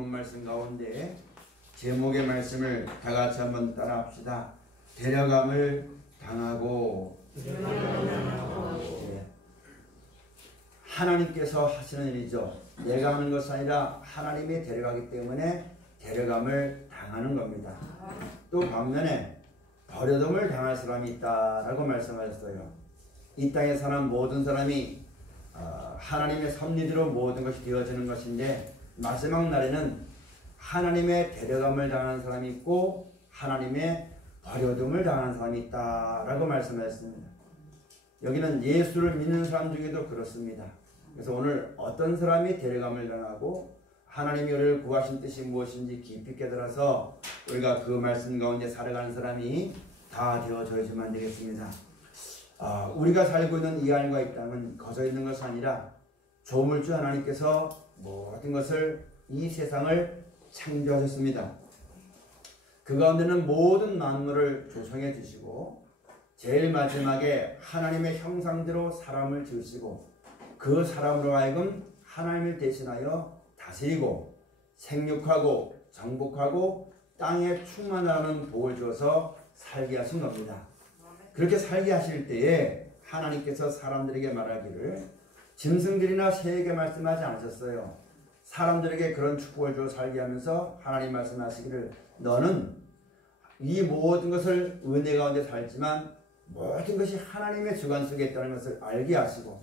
본문 말씀 가운데 제목의 말씀을 다 같이 한번 따라합시다. 데려감을 당하고. 네. 하나님께서 하시는 일이죠. 내가 하는 것이 아니라 하나님이 데려가기 때문에 데려감을 당하는 겁니다. 또 반면에 버려둠을 당할 사람이 있다라고 말씀하셨어요. 이 땅에 사는 모든 사람이 하나님의 섭리대로 모든 것이 되어지는 것인데 마지막 날에는 하나님의 데려감을 당하는 사람이 있고 하나님의 버려둠을 당하는 사람이 있다라고 말씀하셨습니다. 여기는 예수를 믿는 사람 중에도 그렇습니다. 그래서 오늘 어떤 사람이 데려감을 당하고 하나님이 우리를 구하신 뜻이 무엇인지 깊이 깨달아서 우리가 그 말씀 가운데 살아가는 사람이 다 되어져야지만 되겠습니다. 우리가 살고 있는 이 하늘과 이 땅은 거저 있는 것이 아니라 조물주 하나님께서 모든 것을 이 세상을 창조하셨습니다. 그 가운데는 모든 만물을 조성해 주시고 제일 마지막에 하나님의 형상대로 사람을 지으시고 그 사람으로 하여금 하나님을 대신하여 다스리고 생육하고 정복하고 땅에 충만하는 복을 주어서 살게 하신 겁니다. 그렇게 살게 하실 때에 하나님께서 사람들에게 말하기를 짐승들이나 새에게 말씀하지 않으셨어요. 사람들에게 그런 축복을 주어 살게 하면서 하나님 말씀하시기를 너는 이 모든 것을 은혜 가운데 살지만 모든 것이 하나님의 주관 속에 있다는 것을 알게 하시고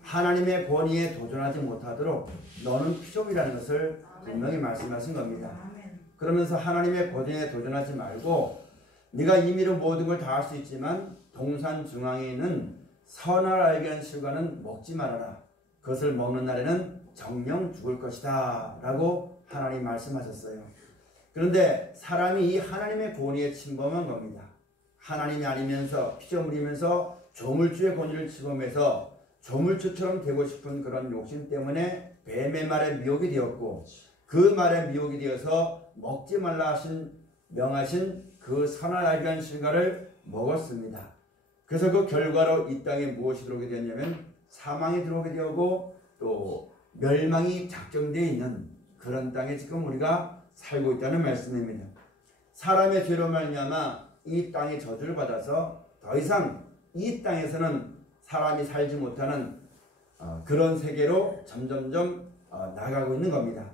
하나님의 권위에 도전하지 못하도록 너는 피조물이라는 것을 분명히 말씀하신 겁니다. 그러면서 하나님의 권위에 도전하지 말고 네가 임의로 모든 걸 다 할 수 있지만 동산 중앙에 있는 선을 알게 한 실과는 먹지 말아라. 그것을 먹는 날에는 정령 죽을 것이다 라고 하나님 말씀하셨어요. 그런데 사람이 이 하나님의 권위에 침범한 겁니다. 하나님이 아니면서 피조물이면서 조물주의 권위를 침범해서 조물주처럼 되고 싶은 그런 욕심 때문에 뱀의 말에 미혹이 되었고 그 말에 미혹이 되어서 먹지 말라 명하신 그 선을 알게 한 실과를 먹었습니다. 그래서 그 결과로 이 땅에 무엇이 들어오게 되었냐면 사망이 들어오게 되었고 또 멸망이 작정되어 있는 그런 땅에 지금 우리가 살고 있다는 말씀입니다. 사람의 죄로 말미암아 이 땅이 저주를 받아서 더 이상 이 땅에서는 사람이 살지 못하는 그런 세계로 점점점 나가고 있는 겁니다.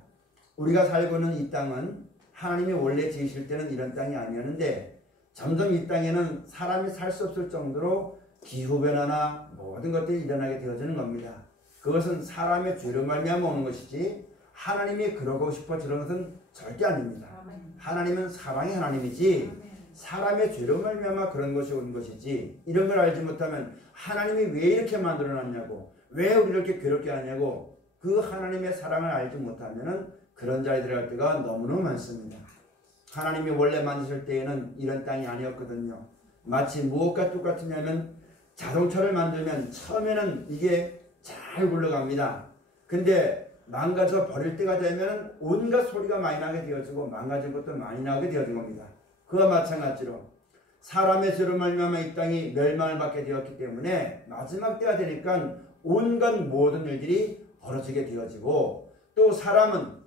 우리가 살고 있는 이 땅은 하나님이 원래 지으실 때는 이런 땅이 아니었는데 점점 이 땅에는 사람이 살 수 없을 정도로 기후변화나 모든 것들이 일어나게 되어지는 겁니다. 그것은 사람의 죄로 말미암아 오는 것이지 하나님이 그러고 싶어 저런 것은 절대 아닙니다. 하나님은 사랑의 하나님이지 사람의 죄로 말미암아 그런 것이 온 것이지 이런 걸 알지 못하면 하나님이 왜 이렇게 만들어놨냐고 왜 우리를 이렇게 괴롭게 하냐고 그 하나님의 사랑을 알지 못하면 그런 자리에 들어갈 때가 너무너무 많습니다. 하나님이 원래 만드실 때에는 이런 땅이 아니었거든요. 마치 무엇과 똑같으냐면 자동차를 만들면 처음에는 이게 잘 굴러갑니다. 근데 망가져 버릴 때가 되면 온갖 소리가 많이 나게 되어지고 망가진 것도 많이 나게 되어진 겁니다. 그와 마찬가지로 사람의 죄로 말미암아 이 땅이 멸망을 받게 되었기 때문에 마지막 때가 되니까 온갖 모든 일들이 벌어지게 되어지고 또 사람은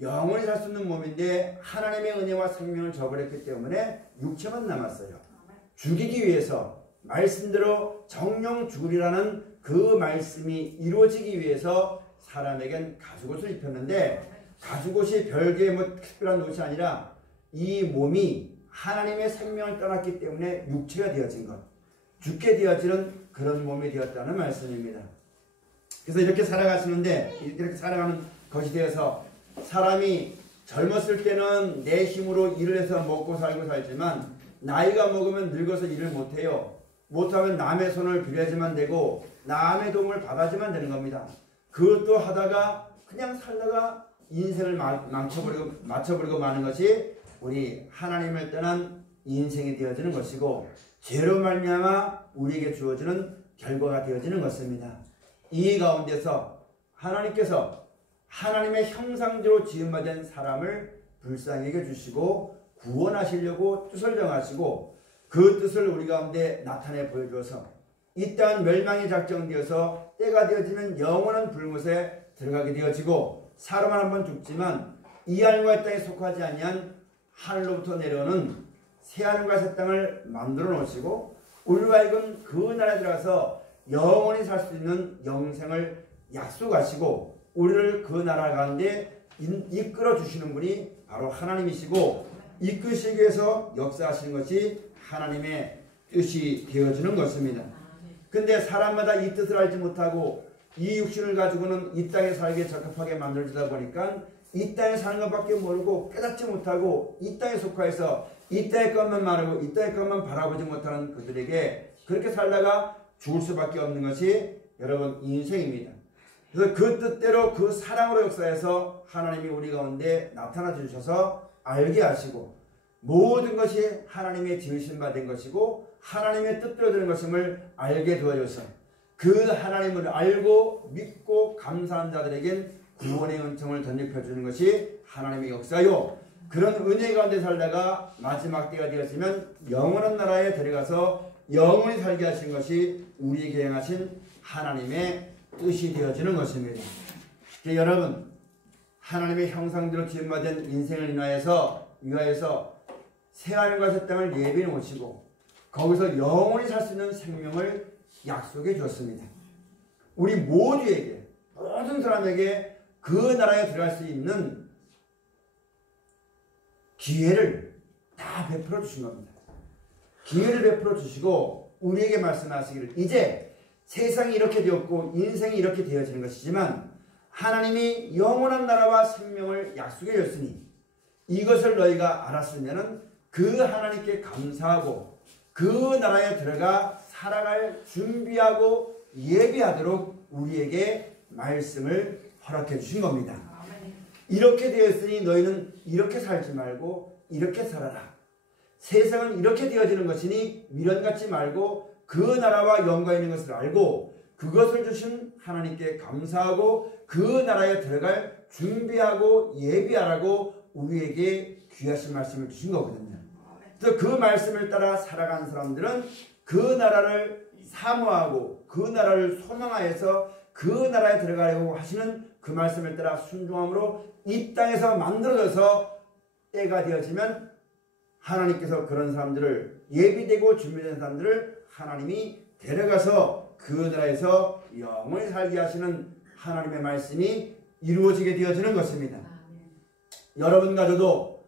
영원히 살 수 있는 몸인데 하나님의 은혜와 생명을 저버렸기 때문에 육체만 남았어요. 죽이기 위해서 말씀대로 정령 죽으리라는 그 말씀이 이루어지기 위해서 사람에겐 가죽옷을 입혔는데 가죽옷이 별개의 특별한 옷이 아니라 이 몸이 하나님의 생명을 떠났기 때문에 육체가 되어진 것, 죽게 되어지는 그런 몸이 되었다는 말씀입니다. 그래서 이렇게 살아가시는데 이렇게 살아가는 것이 되어서 사람이 젊었을 때는 내 힘으로 일을 해서 먹고 살고 살지만 나이가 먹으면 늙어서 일을 못해요. 못하면 남의 손을 빌어야지만 되고 남의 도움을 받아야지만 되는 겁니다. 그것도 하다가 그냥 살다가 인생을 맞춰버리고 마는 것이 우리 하나님을 떠난 인생이 되어지는 것이고 죄로 말미암아 우리에게 주어지는 결과가 되어지는 것입니다. 이 가운데서 하나님께서 하나님의 형상대로 지음받은 사람을 불쌍히 여겨주시고 구원하시려고 뜻을 정하시고 그 뜻을 우리 가운데 나타내 보여주어서 이 땅 멸망이 작정되어서 때가 되어지면 영원한 불못에 들어가게 되어지고 사람은 한번 죽지만 이 하늘과 땅에 속하지 아니한 하늘로부터 내려오는 새 하늘과 새 땅을 만들어 놓으시고 우리가 하여금 그 나라에 들어가서 영원히 살 수 있는 영생을 약속하시고 우리를 그 나라 가운데 이끌어 주시는 분이 바로 하나님이시고 이끄시기 위해서 역사하시는 것이 하나님의 뜻이 되어지는 것입니다. 근데 사람마다 이 뜻을 알지 못하고 이 육신을 가지고는 이 땅에 살기에 적합하게 만들어지다 보니까 이 땅에 사는 것밖에 모르고 깨닫지 못하고 이 땅에 속하여서 이 땅의 것만 말하고 이 땅의 것만 바라보지 못하는 그들에게 그렇게 살다가 죽을 수밖에 없는 것이 여러분 인생입니다. 그래서 그 뜻대로 그 사랑으로 역사해서 하나님이 우리 가운데 나타나 주셔서 알게 하시고 모든 것이 하나님의 지으신 바 된 것이고 하나님의 뜻대로 되는 것임을 알게 도와줘서 그 하나님을 알고 믿고 감사한 자들에겐 구원의 은총을 덧입혀 주는 것이 하나님의 역사요. 그런 은혜 가운데 살다가 마지막 때가 되었으면 영원한 나라에 데려가서 영원히 살게 하신 것이 우리에게 행하신 하나님의 뜻이 되어지는 것입니다. 여러분, 하나님의 형상대로 지음받은 인생을 위하여서 새하늘과 새 땅을 예비해 놓으시고 거기서 영원히 살 수 있는 생명을 약속해 주었습니다. 우리 모두에게, 모든 사람에게 그 나라에 들어갈 수 있는 기회를 다 베풀어 주신 겁니다. 기회를 베풀어 주시고 우리에게 말씀하시기를 이제 세상이 이렇게 되었고 인생이 이렇게 되어지는 것이지만 하나님이 영원한 나라와 생명을 약속해 줬으니 이것을 너희가 알았으면 그 하나님께 감사하고 그 나라에 들어가 살아갈 준비하고 예비하도록 우리에게 말씀을 허락해 주신 겁니다. 이렇게 되었으니 너희는 이렇게 살지 말고 이렇게 살아라. 세상은 이렇게 되어지는 것이니 미련같지 말고 그 나라와 연관 있는 것을 알고 그것을 주신 하나님께 감사하고 그 나라에 들어갈 준비하고 예비하라고 우리에게 귀하신 말씀을 주신 거거든요. 그래서 그 말씀을 따라 살아가는 사람들은 그 나라를 사모하고 그 나라를 소망하여서 그 나라에 들어가려고 하시는 그 말씀을 따라 순종함으로 이 땅에서 만들어져서 때가 되어지면 하나님께서 그런 사람들을 예비되고 준비된 사람들을 하나님이 데려가서 그 나라에서 영원히 살게 하시는 하나님의 말씀이 이루어지게 되어지는 것입니다. 여러분과 저도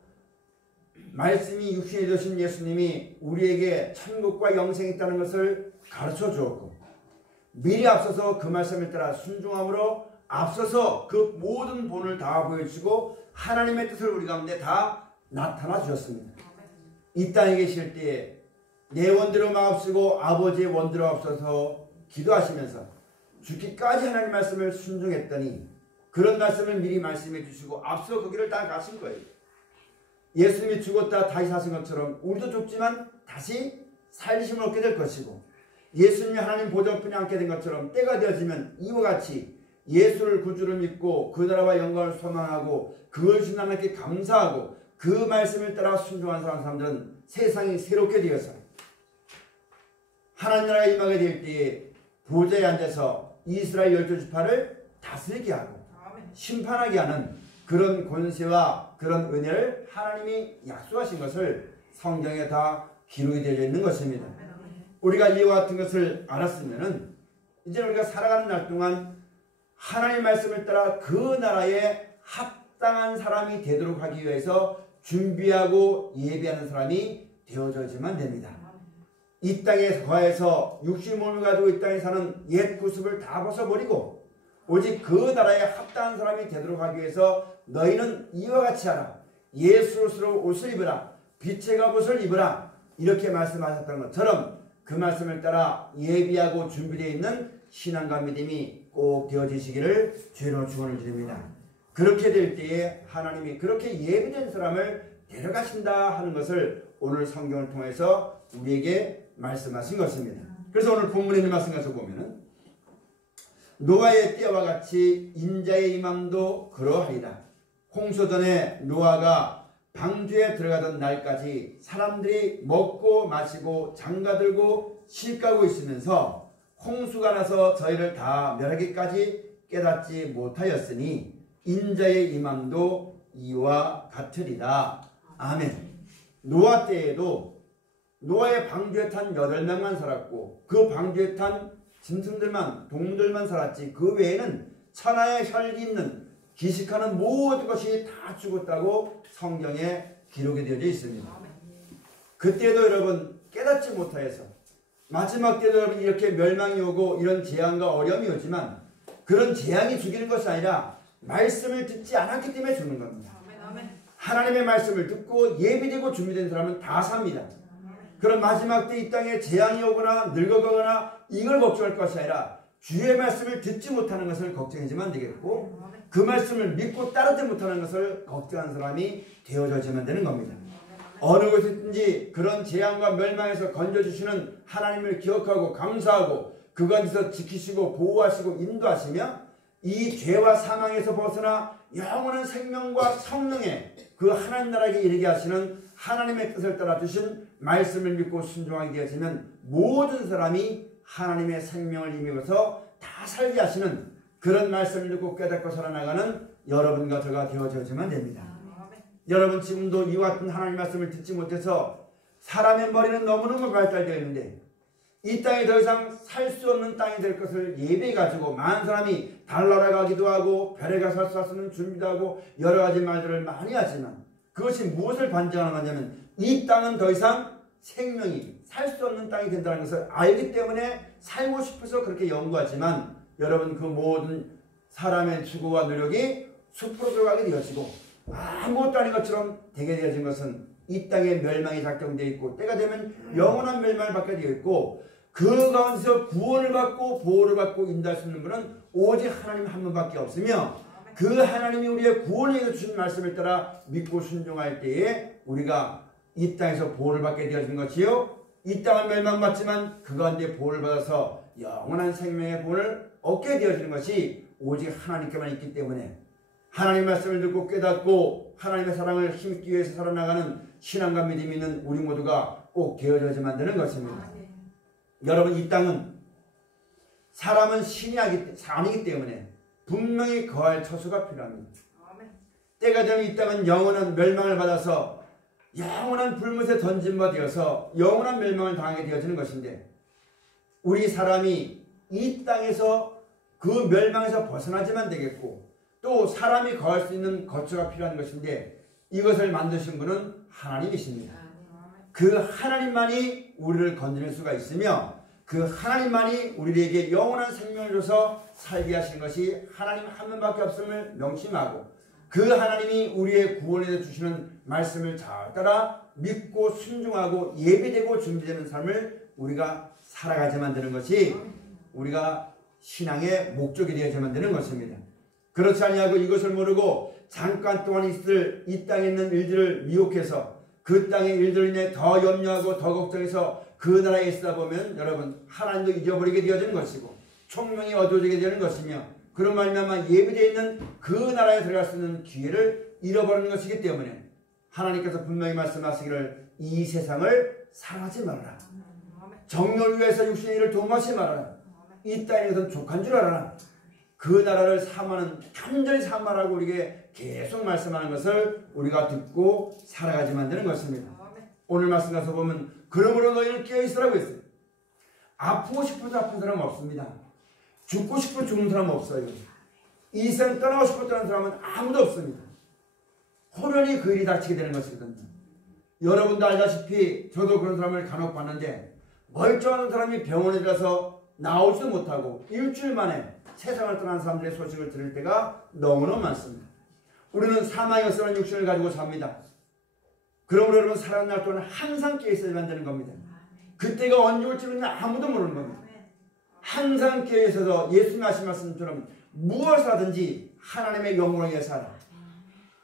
말씀이 육신이 되신 예수님이 우리에게 천국과 영생이 있다는 것을 가르쳐 주었고 미리 앞서서 그 말씀을 따라 순종함으로 앞서서 그 모든 본을 다 보여주시고 하나님의 뜻을 우리 가운데 다 나타나 주셨습니다. 이 땅에 계실 때에 내 원대로 마옵시고 아버지의 원대로 앞서서 기도하시면서 죽기까지 하나님 말씀을 순종했더니 그런 말씀을 미리 말씀해 주시고 앞서 그 길을 다 가신 거예요. 예수님이 죽었다 다시 사신 것처럼 우리도 죽지만 다시 살리심을 얻게 될 것이고 예수님이 하나님 보좌편에 앉게 된 것처럼 때가 되어지면 이와 같이 예수를 구주를 믿고 그 나라와 영광을 소망하고 그걸 주신 하나님께 감사하고 그 말씀을 따라 순종한 사람들은 세상이 새롭게 되어서 하나님 나라에 임하게 될 때에 보좌에 앉아서 이스라엘 12지파를 다스리게 하고 심판하게 하는 그런 권세와 그런 은혜를 하나님이 약속하신 것을 성경에 다 기록이 되어 있는 것입니다. 우리가 이와 같은 것을 알았으면 이제 우리가 살아가는 날 동안 하나님의 말씀을 따라 그 나라에 합당한 사람이 되도록 하기 위해서 준비하고 예비하는 사람이 되어져야지만 됩니다. 이 땅에 거해서 육신의 몸을 가지고 이 땅에 사는 옛 구습을 다 벗어버리고 오직 그 나라에 합당한 사람이 되도록 하기 위해서 너희는 이와 같이 하라. 예수로서 옷을 입으라. 빛의 갑옷을 입으라. 이렇게 말씀하셨던 것처럼 그 말씀을 따라 예비하고 준비되어 있는 신앙과 믿음이 꼭 되어지시기를 주로 축원을 드립니다. 그렇게 될 때에 하나님이 그렇게 예비된 사람을 데려가신다 하는 것을 오늘 성경을 통해서 우리에게 말씀하신 것입니다. 그래서 오늘 본문에 있는 말씀에서 보면은 노아의 때와 같이 인자의 임함도 그러하리라. 홍수전에 노아가 방주에 들어가던 날까지 사람들이 먹고 마시고 장가들고 실가고 있으면서 홍수가 나서 저희를 다 멸하기까지 깨닫지 못하였으니 인자의 임함도 이와 같으리라. 아멘. 노아 때에도 노아의 방주에 탄 8명만 살았고 그 방주에 탄 짐승들만 동물들만 살았지 그 외에는 천하에 혈기 있는 기식하는 모든 것이 다 죽었다고 성경에 기록이 되어져 있습니다. 그때도 여러분 깨닫지 못하여서 마지막 때도 여러분 이렇게 멸망이 오고 이런 재앙과 어려움이 오지만 그런 재앙이 죽이는 것이 아니라 말씀을 듣지 않았기 때문에 죽는 겁니다. 하나님의 말씀을 듣고 예비되고 준비된 사람은 다 삽니다. 그런 마지막 때 이 땅에 재앙이 오거나 늙어가거나 이걸 걱정할 것이 아니라 주의 말씀을 듣지 못하는 것을 걱정하지만 되겠고 그 말씀을 믿고 따르지 못하는 것을 걱정하는 사람이 되어져야만 되는 겁니다. 어느 곳이든지 그런 재앙과 멸망에서 건져주시는 하나님을 기억하고 감사하고 그곳에서 지키시고 보호하시고 인도하시며 이 죄와 사망에서 벗어나 영원한 생명과 성령의 그 하나님 나라에 이르게 하시는 하나님의 뜻을 따라 주신 말씀을 믿고 순종하게 되어지면 모든 사람이 하나님의 생명을 힘입어서 다 살게 하시는 그런 말씀을 듣고 깨닫고 살아나가는 여러분과 저가 되어져야만 됩니다. 여러분 지금도 이와 같은 하나님 말씀을 듣지 못해서 사람의 머리는 너무너무 발달되어 있는데 이 땅이 더 이상 살 수 없는 땅이 될 것을 예배해 가지고 많은 사람이 달나라 가기도 하고 별에 가서 살 수 있는 준비도 하고 여러 가지 말들을 많이 하지만 그것이 무엇을 반증하는 거냐면 이 땅은 더 이상 생명이 살 수 없는 땅이 된다는 것을 알기 때문에 살고 싶어서 그렇게 연구하지만 여러분 그 모든 사람의 수고와 노력이 숲으로 들어가게 되어지고 아무것도 아닌 것처럼 되게 되어진 것은 이 땅에 멸망이 작정되어 있고 때가 되면 영원한 멸망을 받게 되어 있고 그 가운데서 구원을 받고 보호를 받고 인도할 수 있는 분은 오직 하나님 한 분밖에 없으며 그 하나님이 우리의 구원에 대해서 주신 말씀을 따라 믿고 순종할 때에 우리가 이 땅에서 보호를 받게 되어진 것이요 이 땅은 멸망받지만 그 가운데 보호를 받아서 영원한 생명의 보호를 얻게 되어지는 것이 오직 하나님께만 있기 때문에 하나님의 말씀을 듣고 깨닫고 하나님의 사랑을 힘입기 위해서 살아나가는 신앙과 믿음이 있는 우리 모두가 꼭 되어져야만 되는 것입니다. 여러분 이 땅은 사람은 신이 아니기 때문에 분명히 거할 처소가 필요합니다. 때가 되면 이 땅은 영원한 멸망을 받아서 영원한 불못에 던짐바 되어서 영원한 멸망을 당하게 되어지는 것인데 우리 사람이 이 땅에서 그 멸망에서 벗어나지만 되겠고 또 사람이 거할 수 있는 거처가 필요한 것인데 이것을 만드신 분은 하나님이십니다. 그 하나님만이 우리를 건드릴 수가 있으며 그 하나님만이 우리에게 영원한 생명을 줘서 살게 하시는 것이 하나님 한 분밖에 없음을 명심하고 그 하나님이 우리의 구원에 대해 주시는 말씀을 잘 따라 믿고 순종하고 예비되고 준비되는 삶을 우리가 살아가야만 되는 것이 우리가 신앙의 목적이 되어야만 되는 것입니다. 그렇지 아니하고 이것을 모르고 잠깐 동안 있을 이 땅에 있는 일들을 미혹해서 그 땅의 일들로 인해 더 염려하고 더 걱정해서 그 나라에 있다 보면 여러분 하나님도 잊어버리게 되어지는 것이고 총명이 어두워지게 되는 것이며 그런 말미암아 예비되어 있는 그 나라에 들어갈 수 있는 기회를 잃어버리는 것이기 때문에 하나님께서 분명히 말씀하시기를 이 세상을 사랑하지 말아라. 정욕을 위해서 육신의 일을 도모하지 말아라. 이 땅에 것은 족한 줄 알아라. 그 나라를 사모하는 간절히 사모하라고 우리에게 계속 말씀하는 것을 우리가 듣고 살아가지만 되는 것입니다. 오늘 말씀 가서 보면 그러므로 너희는 깨어있으라고 했어요. 아프고 싶어서 아픈 사람은 없습니다. 죽고 싶어 죽는 사람은 없어요. 이 세상 떠나고 싶어 떠나는 사람은 아무도 없습니다. 호련히 그 일이 닥치게 되는 것이거든요. 여러분도 알다시피 저도 그런 사람을 간혹 봤는데 멀쩡한 사람이 병원에 들어서 나오지도 못하고 일주일 만에 세상을 떠난 사람들의 소식을 들을 때가 너무너무 많습니다. 우리는 사망의 어스러운 육신을 가지고 삽니다. 그러므로 여러분 살아가는 날 동안 항상 깨어있어야만 되는 겁니다. 그때가 언제 올지는 아무도 모르는 겁니다. 항상 깨어있어서 예수님 하신 말씀처럼 무엇을 하든지 하나님의 영광을 위해 살아.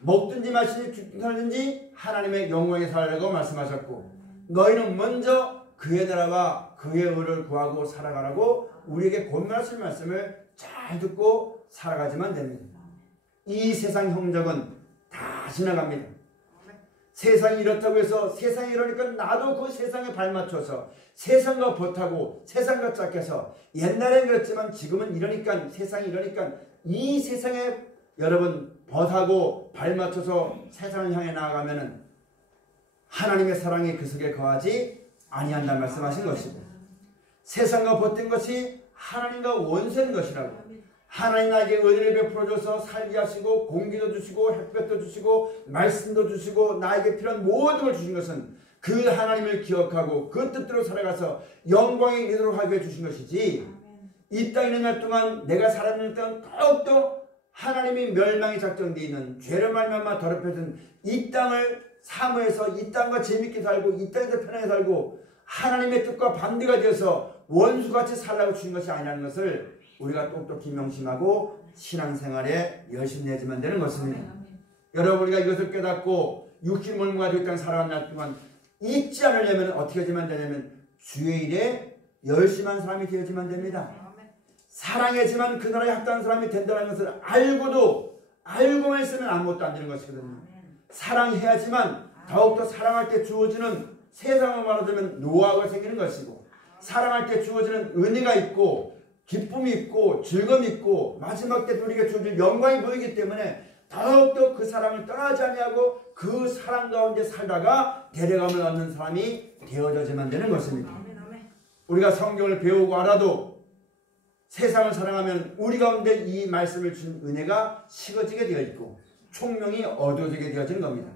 먹든지 마시든지 죽든지 살든지 하나님의 영광을 위해 살라고 말씀하셨고 너희는 먼저 그의 나라와 그의 의를 구하고 살아가라고 우리에게 권면하실 말씀을 잘 듣고 살아가지만 됩니다. 이 세상 형적은 다 지나갑니다. 세상이 이렇다고 해서 세상이 이러니까 나도 그 세상에 발맞춰서 세상과 버타고 세상과 짝해서 옛날엔 그랬지만 지금은 이러니까 세상이 이러니까 이 세상에 여러분 벗하고 발맞춰서 세상을 향해 나아가면은 하나님의 사랑이 그 속에 거하지 아니한다 말씀하신 것이고, 세상과 벗된 것이 하나님과 원수인 것이라고. 하나님 나에게 은혜를 베풀어줘서 살게 하시고 공기도 주시고 햇볕도 주시고 말씀도 주시고 나에게 필요한 모든 걸 주신 것은 그 하나님을 기억하고 그 뜻대로 살아가서 영광에 이르도록 하게 해주신 것이지, 이 땅에 있는 날 동안 내가 살아있는 동안 더욱더 하나님이 멸망이 작정되어 있는 죄로 말미암아 더럽혀진 이 땅을 사모해서 이 땅과 재밌게 살고 이 땅에서 편하게 살고 하나님의 뜻과 반대가 되어서 원수같이 살라고 주신 것이 아니라는 것을 우리가 똑똑히 명심하고 신앙생활에 열심히 내지만 되는 것입니다. 여러분, 우리가 이것을 깨닫고 육신 몸을 가지고 이 땅 살아가는 날 동안 잊지 않으려면 어떻게 하지만 되냐면 주의 일에 열심한 사람이 되어지만 됩니다. 사랑하지만 그 나라에 합당한 사람이 된다는 것을 알고만 있으면 아무것도 안 되는 것이거든요. 사랑해야지만 더욱더 사랑할 때 주어지는, 세상을 말하자면 노하우가 생기는 것이고, 사랑할 때 주어지는 은혜가 있고 기쁨이 있고 즐거움이 있고 마지막 때 우리에게 주어질 영광이 보이기 때문에 더욱더 그 사랑을 떠나지 아니하고 그 사랑 가운데 살다가 대례감을 얻는 사람이 되어져야만 되는 것입니다. 우리가 성경을 배우고 알아도 세상을 사랑하면 우리 가운데 이 말씀을 준 은혜가 식어지게 되어 있고 총명이 어두워지게 되어지는 겁니다.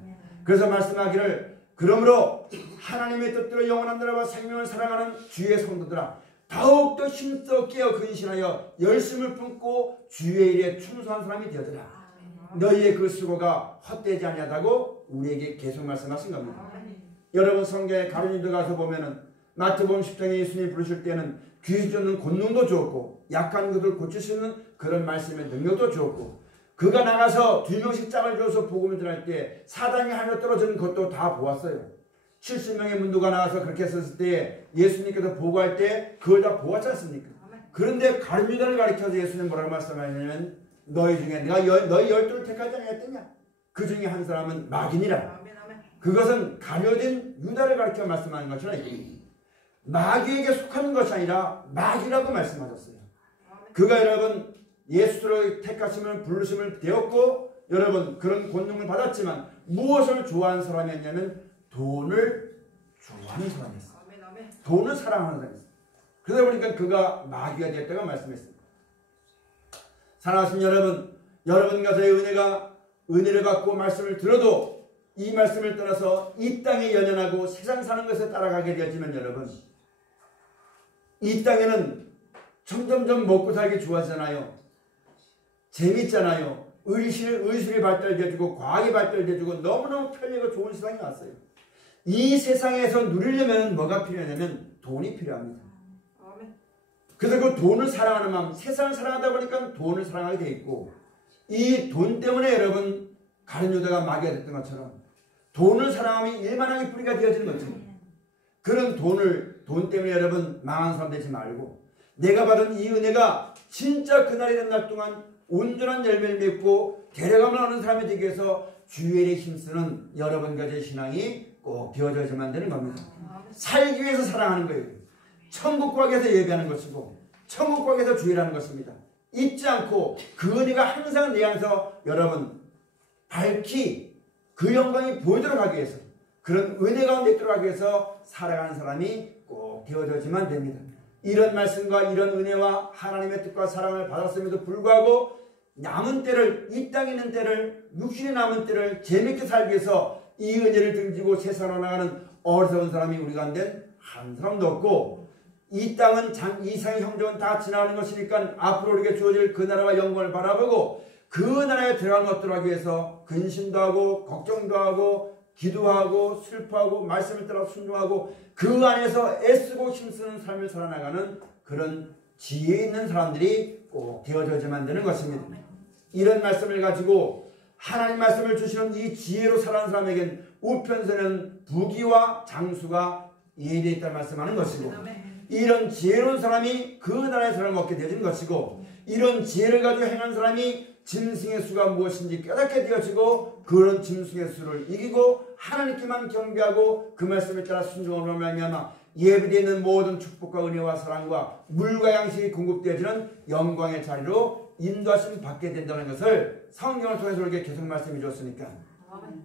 그래서 말씀하기를, 그러므로 하나님의 뜻대로 영원한 나라와 생명을 사랑하는 주의 성도들아, 더욱더 힘써 깨어 근신하여 열심을 품고 주의 일에 충성한 사람이 되어져라. 너희의 그 수고가 헛되지 아니하다고 우리에게 계속 말씀하신 겁니다. 여러분, 성경에 가룟유다 가서 보면은 마태복음 10장에 예수님이 부르실 때는 귀신 쫓는 권능도 주었고 약한 것을 고칠 수 있는 그런 말씀의 능력도 주었고, 그가 나가서 2명씩 짝을 줘서 복음을 전할 때 사단이 하늘로 떨어지는 것도 다 보았어요. 70명의 문도가 나와서 그렇게 했을 때 예수님께서 보고할 때 그걸 다 보았지 않습니까? 그런데 가룟유다를 가리켜서 예수님 뭐라고 말씀하냐면, 너희 중에 내가 너희 12를 택하지 않았느냐? 그 중에 한 사람은 마귀니라. 그것은 가려진 유다를 가리켜 말씀하는 것처럼 마귀에게 속하는 것이 아니라 마귀라고 말씀하셨어요. 그가 여러분 예수를 택하심을 부르심을 되었고 여러분 그런 권능을 받았지만 무엇을 좋아하는 사람이었냐면 돈을 좋아하는 사람이었어요. 돈을 사랑하는 사람이었어요. 그러다 보니까 그가 마귀가 되었다고 말씀했습니다. 사랑하신 여러분, 여러분과의 은혜를 받고 말씀을 들어도 이 말씀을 떠나서 이 땅에 연연하고 세상 사는 것에 따라가게 되었지만 여러분, 이 땅에는 점점점 먹고 살기 좋아지잖아요. 재밌잖아요. 의술이 발달되어지고 과학이 발달되어지고 너무너무 편리하고 좋은 세상이 왔어요. 이 세상에서 누리려면 뭐가 필요하냐면 돈이 필요합니다. 그래서 그 돈을 사랑하는 마음, 세상을 사랑하다 보니까 돈을 사랑하게 돼 있고, 이 돈 때문에 여러분 가룟유다가 마귀가 됐던 것처럼 돈을 사랑함이 일만하게 뿌리가 되어지는 거죠. 그런 돈 때문에 여러분 망한 사람 되지 말고, 내가 받은 이 은혜가 진짜 그날이 된 날 동안 온전한 열매를 맺고 데려감을 얻는 사람이 되기 위해서 주의 일에 힘쓰는 여러분과 제 신앙이 꼭 되어져야만 되는 겁니다. 살기 위해서 사랑하는 거예요. 천국 가기 위해서 예배하는 것이고 천국 가기 위해서 주의라는 것입니다. 잊지 않고 그 은혜가 항상 내 안에서 여러분 밝히 그 영광이 보이도록 하기 위해서, 그런 은혜 가운데 들어가기 위해서 살아가는 사람이 꼭 되어져야만 됩니다. 이런 말씀과 이런 은혜와 하나님의 뜻과 사랑을 받았음에도 불구하고 남은 때를, 이 땅에 있는 때를, 육신의 남은 때를 재밌게 살기 위해서 이 은혜를 등지고 세상으로 나가는 어리석은 사람이 우리 가운데 한 사람도 없고, 이 땅은 이상의 형정은 다 지나가는 것이니까 앞으로 우리에게 주어질 그 나라와 영광을 바라보고 그 나라에 들어간 것들을 하기 위해서 근심도 하고 걱정도 하고 기도하고 슬퍼하고 말씀을 따라 순종하고 그 안에서 애쓰고 힘쓰는 삶을 살아나가는 그런 지혜 있는 사람들이 꼭 되어져야만 되는 것입니다. 이런 말씀을 가지고 하나님 말씀을 주시는 이 지혜로 살아가는 사람에겐 우편에는 부귀와 장수가 예리에 있다는 말씀하는 것이고, 이런 지혜로운 사람이 그 나라의 사람을 먹게 되어지는 것이고, 이런 지혜를 가지고 행한 사람이 짐승의 수가 무엇인지 깨닫게 되어지고 그런 짐승의 수를 이기고 하나님께만 경배하고 그 말씀에 따라 순종함으로 말미암아 예비되어 있는 모든 축복과 은혜와 사랑과 물과 양식이 공급되어지는 영광의 자리로 인도하심 받게 된다는 것을 성경을 통해서 우리에게 계속 말씀해 줬으니까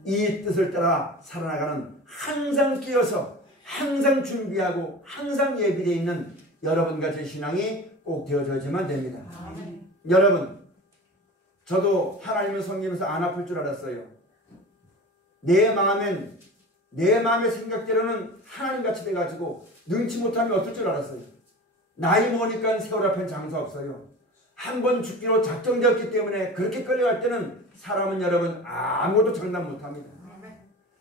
이 뜻을 따라 살아나가는 항상 끼어서 항상 준비하고 항상 예비되어 있는 여러분과 제 신앙이 꼭 되어져야지만 됩니다. 여러분, 저도 하나님을 섬기면서 안 아플 줄 알았어요. 내 마음의 생각대로는 하나님같이 돼가지고 능치 못하면 어떨 줄 알았어요. 나이 먹으니까 세월 앞엔 장사 없어요. 한 번 죽기로 작정되었기 때문에 그렇게 끌려갈 때는 사람은 여러분 아무것도 장담 못합니다.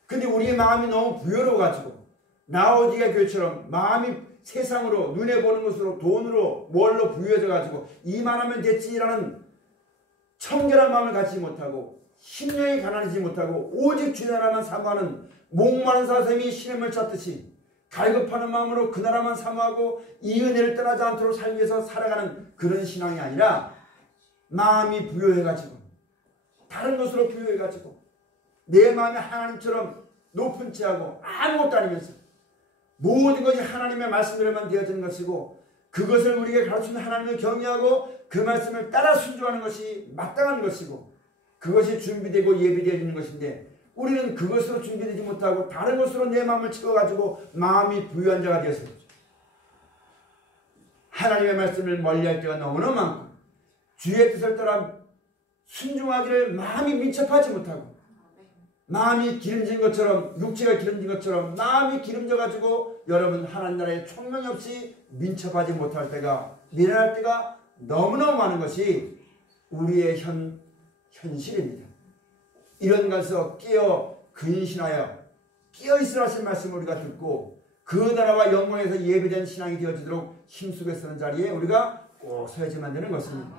근데 우리의 마음이 너무 부여로워가지고 라오디게 교회처럼 마음이 세상으로 눈에 보는 것으로 돈으로 뭘로 부여져가지고 이만하면 됐지라는 청결한 마음을 갖지 못하고 심령이 가난해지지 못하고 오직 주 나라만 사모하는 목마른 사람이 시냇물 찾듯이 갈급하는 마음으로 그 나라만 사모하고 이 은혜를 떠나지 않도록 살기 위해서 살아가는 그런 신앙이 아니라 마음이 부여해가지고 다른 것으로 부여해가지고 내 마음이 하나님처럼 높은 채하고 아무것도 아니면서 모든 것이 하나님의 말씀대로만 되어지는 것이고 그것을 우리에게 가르치는 하나님을 경외하고 그 말씀을 따라 순종하는 것이 마땅한 것이고 그것이 준비되고 예비되어지는 것인데 우리는 그것으로 준비되지 못하고 다른 것으로 내 마음을 채워가지고 마음이 부유한 자가 되어서 하나님의 말씀을 멀리할 때가 너무나 많고 주의 뜻을 따라 순종하기를 마음이 민첩하지 못하고 마음이 기름진 것처럼 육체가 기름진 것처럼 마음이 기름져가지고 여러분 하나님 나라에 총명이 없이 민첩하지 못할 때가 미련할 때가 너무너무 많은 것이 우리의 현실입니다. 이런 것에서 깨어 근신하여 깨어있으라 하신 말씀을 우리가 듣고 그 나라와 영광에서 예배된 신앙이 되어지도록 힘쓰고 쓰는 자리에 우리가 꼭 서야지만 되는 것입니다.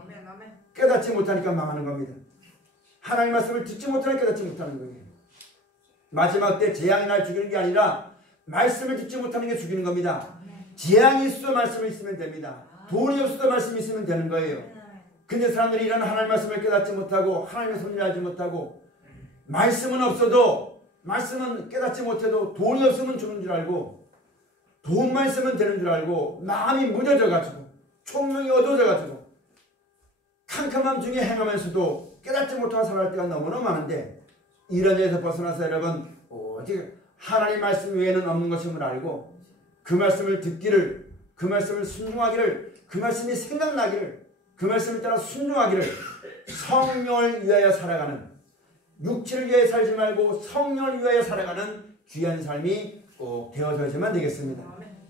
깨닫지 못하니까 망하는 겁니다. 하나님 말씀을 듣지 못하니까 깨닫지 못하는 거예요. 마지막 때 재앙이 날 죽이는 게 아니라 말씀을 듣지 못하는 게 죽이는 겁니다. 재앙이 있어도 말씀이 있으면 됩니다. 돈이 없어도 말씀이 있으면 되는 거예요. 근데 사람들이 이런 하나님 말씀을 깨닫지 못하고 하나님의 섭리를 알지 못하고 말씀은 없어도 말씀은 깨닫지 못해도 돈이 없으면 죽는 줄 알고 돈만 있으면 되는 줄 알고 마음이 무뎌져가지고 총명이 어두워져가지고 캄캄함 중에 행하면서도 깨닫지 못하고 살아갈 때가 너무나 많은데 이런 데에서 벗어나서 여러분 오직 하나님 말씀 외에는 없는 것임을 알고 그 말씀을 듣기를 그 말씀을 순종하기를 그 말씀이 생각나기를 그 말씀을 따라 순종하기를 성령을 위하여 살아가는 육체를 위하여 살지 말고 성령을 위하여 살아가는 귀한 삶이 꼭 되어져야지만 되겠습니다.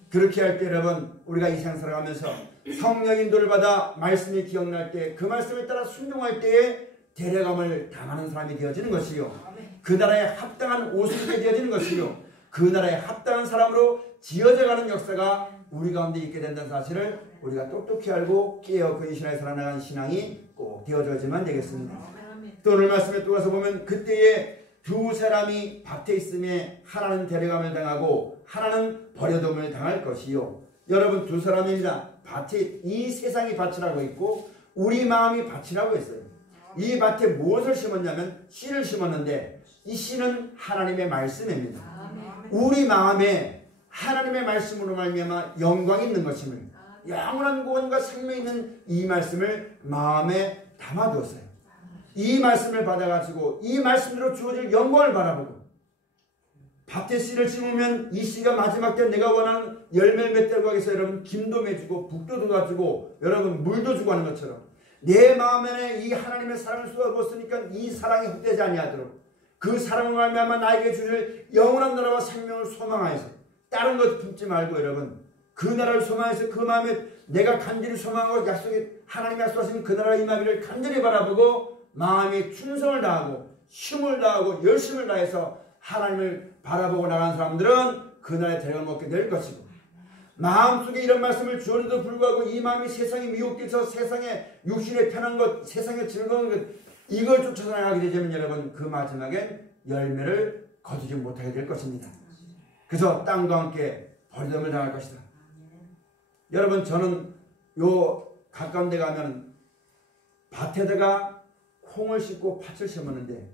그렇게 할 때 여러분 우리가 이 세상 살아가면서 성령 인도를 받아 말씀이 기억날 때 그 말씀을 따라 순종할 때에 데려감을 당하는 사람이 되어지는 것이요 그 나라에 합당한 옷을 입게 되어지는 것이요 그 나라에 합당한 사람으로 지어져가는 역사가 우리 가운데 있게 된다는 사실을 우리가 똑똑히 알고 깨어 그 신앙에 살아나가는 신앙이 꼭 되어져야지만 되겠습니다. 또 오늘 말씀에 또 가서 보면 그때에 두 사람이 밭에 있음에 하나는 데려감을 당하고 하나는 버려둠을 당할 것이요 여러분 두 사람입니다. 밭에 이 세상이 밭이라고 있고 우리 마음이 밭이라고 했어요. 이 밭에 무엇을 심었냐면 씨를 심었는데 이 씨는 하나님의 말씀입니다. 우리 마음에 하나님의 말씀으로 말미암아 영광이 있는 것임을 영원한 구원과 생명이 있는 이 말씀을 마음에 담아두었어요. 이 말씀을 받아가지고 이 말씀대로 주어질 영광을 바라보고 밭에 씨를 심으면 이 씨가 마지막 때 내가 원하는 열매를 맺도록 하기 위해서 여러분 김도 맺고 북도 돋아주고 여러분 물도 주고 하는 것처럼 내 마음에 이 하나님의 사랑을 쏟아부었으니까 이 사랑이 헛되지 아니하도록 그 사랑을 말미암아 나에게 주실 영원한 나라와 생명을 소망하여서 다른 것 품지 말고 여러분 그 나라를 소망해서 그 마음에 내가 간절히 소망하고 하나님이 약속하신 그 나라의 임하기를 간절히 바라보고 마음에 충성을 다하고 힘을 다하고 열심을 다해서 하나님을 바라보고 나가는 사람들은 그 나라에 데려가 먹게 될 것이고 마음속에 이런 말씀을 주었는데도 불구하고 이 마음이 세상에 미혹돼서 세상에 육신의 편한 것 세상의 즐거운 것 이걸 쫓아서 나가게 되자면 여러분 그 마지막엔 열매를 거두지 못하게 될 것입니다. 그래서 땅과 함께 버림을 당할 것이다. 여러분 저는 요 가까운 데 가면 밭에다가 콩을 심고 팥을 심었는데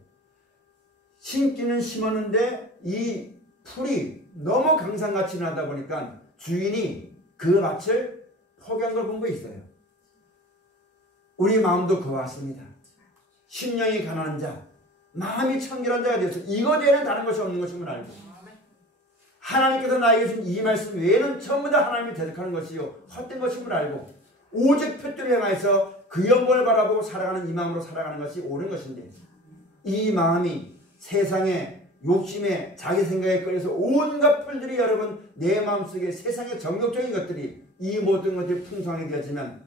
심기는 심었는데 이 풀이 너무 강산같이 나다 보니까 주인이 그 밭을 포기한 걸 본 거 있어요. 우리 마음도 그와 같습니다. 심령이 가난한 자, 마음이 청결한 자가 되어서 이것 외에는 다른 것이 없는 것임을 알고 하나님께서 나에게 준 이 말씀 외에는 전부 다 하나님을 대적하는 것이요 헛된 것임을 알고 오직 표대를 향하여서 그 영광을 바라보고 살아가는 이 마음으로 살아가는 것이 옳은 것인데 이 마음이 세상에 욕심에 자기 생각에 끌려서 온갖 풀들이 여러분 내 마음속에 세상의 정욕적인 것들이 이 모든 것들이 풍성하게 되어지면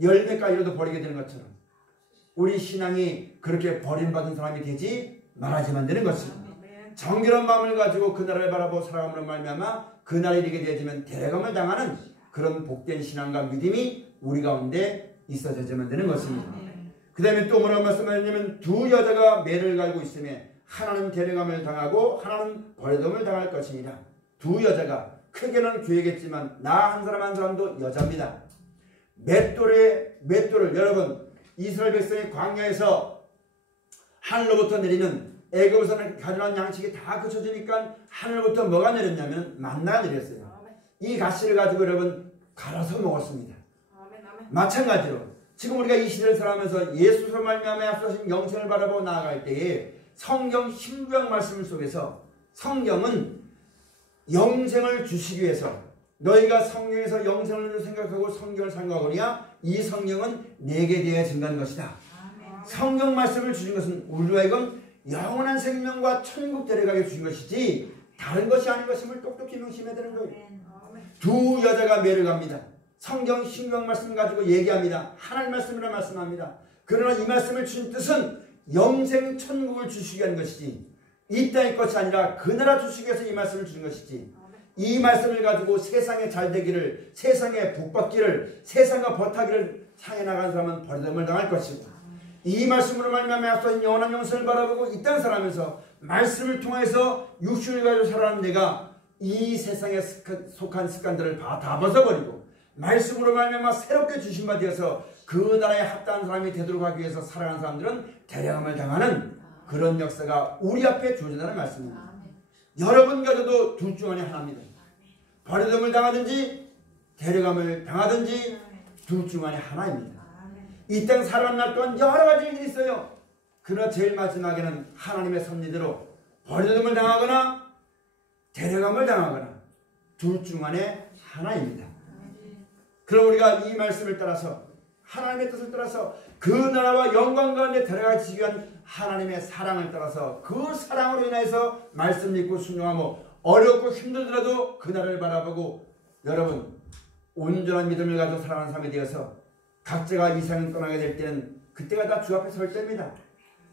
열매까지라도 버리게 되는 것처럼 우리 신앙이 그렇게 버림받은 사람이 되지 말아야만 되는 것입니다. 정결한 마음을 가지고 그 나라를 바라보고 살아감으로 말미암아 그 나라에 이르게 되어지면 대감을 당하는 그런 복된 신앙과 믿음이 우리 가운데 있어져야만 되는 것입니다. 그 다음에 또 뭐라고 말씀하냐면 두 여자가 매를 갈고 있으며 하나는 데려감을 당하고 하나는 버려둠을 당할 것이니라. 두 여자가 크게는 교회겠지만 나 한 사람 한 사람도 여자입니다. 맷돌을 여러분 이스라엘 백성의 광야에서 하늘로부터 내리는 애굽에서는 가져온 양식이 다 그쳐지니까 하늘로부터 뭐가 내렸냐면 만나가 내렸어요. 이 가시를 가지고 여러분 갈아서 먹었습니다. 마찬가지로 지금 우리가 이 시대를 살아가면서 예수로 말미암아 약속하신 영생을 바라보고 나아갈 때에 성경 신구약 말씀 속에서 성경은 영생을 주시기 위해서 너희가 성경에서 영생을 생각하고 성경을 상고하거니와 이 성경은 내게 대해 증거한 것이다. 성경 말씀을 주신 것은 우리와 이건 영원한 생명과 천국 데려가게 주신 것이지 다른 것이 아닌 것임을 똑똑히 명심해야 되는 거예요. 두 여자가 매를 갑니다. 성경 신구약 말씀 가지고 얘기합니다. 하나님 말씀이라 말씀합니다. 그러나 이 말씀을 주신 뜻은 영생 천국을 주시기 위한 것이지 이 땅의 것이 아니라 그 나라 주시기 위해서 이 말씀을 주신 것이지 이 말씀을 가지고 세상에 잘되기를 세상에 복받기를 세상과 버타기를 향해 나간 사람은 버림을 당할 것이고 이 말씀으로 말미암아 약속한 영원한 영생을 바라보고 이 땅을 살아가면서 말씀을 통해서 육신을 가지고 살아가는 내가 이 세상에 속한 습관들을 다 벗어버리고 말씀으로 말미암아 새롭게 주신 바 되어서 그 나라에 합당한 사람이 되도록 하기 위해서 살아가는 사람들은 대령함을 당하는 그런 역사가 우리 앞에 주어진다는 말씀입니다. 여러분 가져도 둘 중 안에 하나입니다. 버림을 당하든지 데려감을 당하든지 둘 중 안에 하나입니다. 이 땅 살아가는 날 동안 여러 가지 일이 있어요. 그러나 제일 마지막에는 하나님의 섭리대로 버림을 당하거나 데려감을 당하거나 둘 중 안에 하나입니다. 그럼 우리가 이 말씀을 따라서 하나님의 뜻을 따라서 그 나라와 영광 가운데 데려가기 위한 하나님의 사랑을 따라서 그 사랑으로 인해서 말씀 믿고 순종하고 어렵고 힘들더라도 그 나라를 바라보고 여러분 온전한 믿음을 가지고 살아가는 삶이 되어서 각자가 이 세상을 떠나게 될 때는 그때가 다 주 앞에 설 때입니다.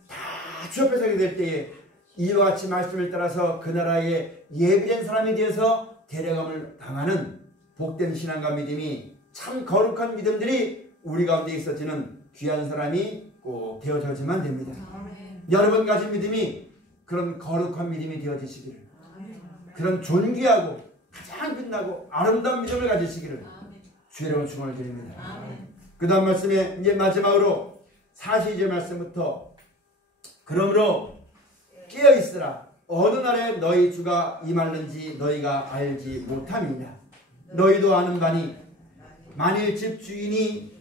다 주 앞에 서게 될 때에 이와 같이 말씀을 따라서 그 나라에 예비된 사람이 되어서 데려감을 당하는 복된 신앙과 믿음이 참 거룩한 믿음들이 우리 가운데 있어지는 귀한 사람이 꼭 되어져야만 됩니다. 여러분 가진 믿음이 그런 거룩한 믿음이 되어지시기를 그런 존귀하고 가장 빛나고 아름다운 믿음을 가지시기를 주의 이름으로 축원을 드립니다. 그 다음 말씀에 이제 마지막으로 42절 말씀부터 그러므로 깨어있으라 어느 날에 너희 주가 임하는지 너희가 알지 못함이냐 너희도 아는 바니 만일 집 주인이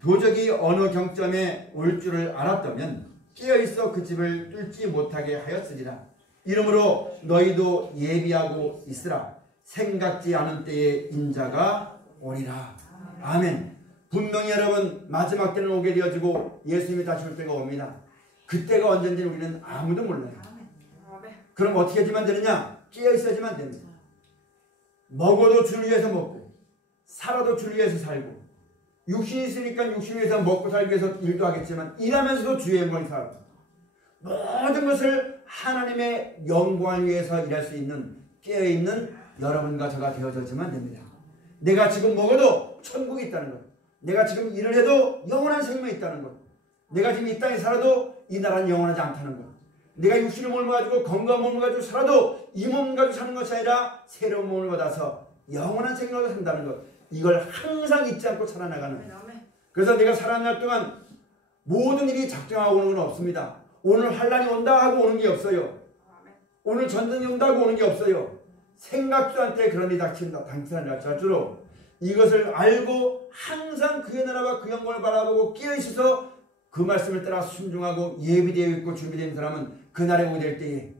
도적이 어느 경점에 올 줄을 알았다면 깨어있어 그 집을 뚫지 못하게 하였으리라. 이러므로 너희도 예비하고 있으라. 생각지 않은 때에 인자가 오리라. 아멘. 분명히 여러분 마지막 때는 오게 되어지고 예수님이 다시 올 때가 옵니다. 그때가 언젠지 우리는 아무도 몰라요. 그럼 어떻게 해야지만 되느냐? 깨어있어야지만 됩니다. 먹어도 주를 위해서 먹고 살아도 주를 위해서 살고 육신이 있으니까 육신을 위해서 먹고 살기 위해서 일도 하겠지만 일하면서도 주의 영광을 살고 모든 것을 하나님의 영광을 위해서 일할 수 있는 깨어있는 여러분과 저가 되어져야만 됩니다. 내가 지금 먹어도 천국이 있다는 것, 내가 지금 일을 해도 영원한 생명이 있다는 것, 내가 지금 이 땅에 살아도 이 나라는 영원하지 않다는 것, 내가 육신을 몸을 가지고 건강한 몸을 가지고 살아도 이 몸을 가지고 사는 것이 아니라 새로운 몸을 받아서 영원한 생명으로 산다는 것, 이걸 항상 잊지 않고 살아나가는 거예요. 그래서 내가 살아가는 날 동안 모든 일이 작정하고 오는 건 없습니다. 오늘 환란이 온다 하고 오는 게 없어요. 오늘 전쟁이 온다 하고 오는 게 없어요. 생각도 안 때 그런 일이 닥친다. 당치는 날짜주로 이것을 알고 항상 그의 나라와 그 영광을 바라보고 깨어있어서 그 말씀을 따라 순종하고 예비되어 있고 준비된 사람은 그날에 오게 될 때에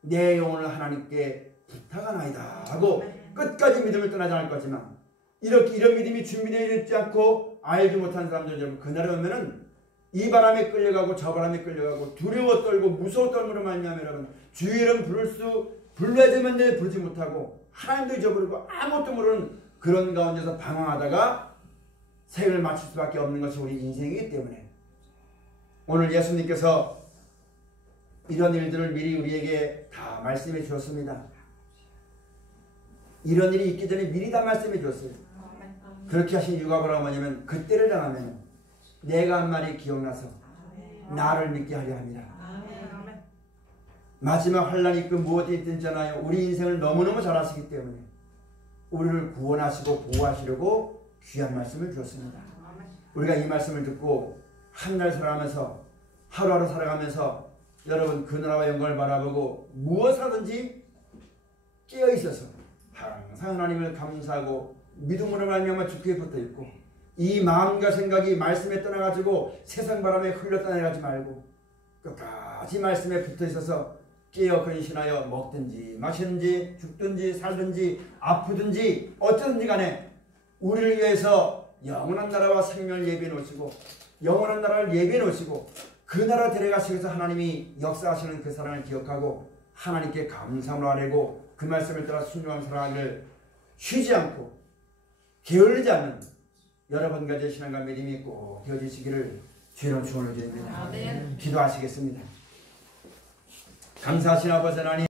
내 영혼을 하나님께 부탁하나이다 하고 끝까지 믿음을 떠나지 않을 거지만 이런 믿음이 준비되어 있지 않고 알지 못한 사람들 여러분 그날에 오면은 이 바람에 끌려가고 저 바람에 끌려가고 두려워 떨고 무서워 떨므로 말미암아 여러분 주의 이름 불러야 되는데 부르지 못하고 하나님도 잊어버리고 아무것도 모르는 그런 가운데서 방황하다가 생을 마칠 수밖에 없는 것이 우리 인생이기 때문에 오늘 예수님께서 이런 일들을 미리 우리에게 다 말씀해 주었습니다. 이런 일이 있기 전에 미리 다 말씀해 주었어요. 그렇게 하신 이유가 뭐냐면 그때를 당하면 내가 한 말이 기억나서 나를 믿게 하려 합니다. 마지막 환난이 있고 무엇이 있든지 하나요 우리 인생을 너무너무 잘 아시기 때문에 우리를 구원하시고 보호하시려고 귀한 말씀을 주었습니다. 우리가 이 말씀을 듣고 한 날 살아가면서 하루하루 살아가면서 여러분 그 나라와 영광을 바라보고 무엇을 하든지 깨어있어서 항상 하나님을 감사하고 믿음으로 말미암아 주께 붙어있고 이 마음과 생각이 말씀에 떠나가지고 세상 바람에 흘러떠나가지 말고 끝까지 말씀에 붙어있어서 깨어 근신하여 먹든지 마시든지 죽든지 살든지 아프든지 어쩌든지 간에 우리를 위해서 영원한 나라와 생명을 예비해 놓으시고 영원한 나라를 예비해 놓으시고 그 나라 데려가시기 위해서 하나님이 역사하시는 그 사랑을 기억하고 하나님께 감사함으로 아뢰고 그 말씀을 따라 순종한 사랑을 쉬지 않고 게을르지 않는 여러분 가지의 신앙과 믿음이 꼭 되어지시기를 주의 축원을 드립니다. 기도하시겠습니다. 감사하신 아버지 하나님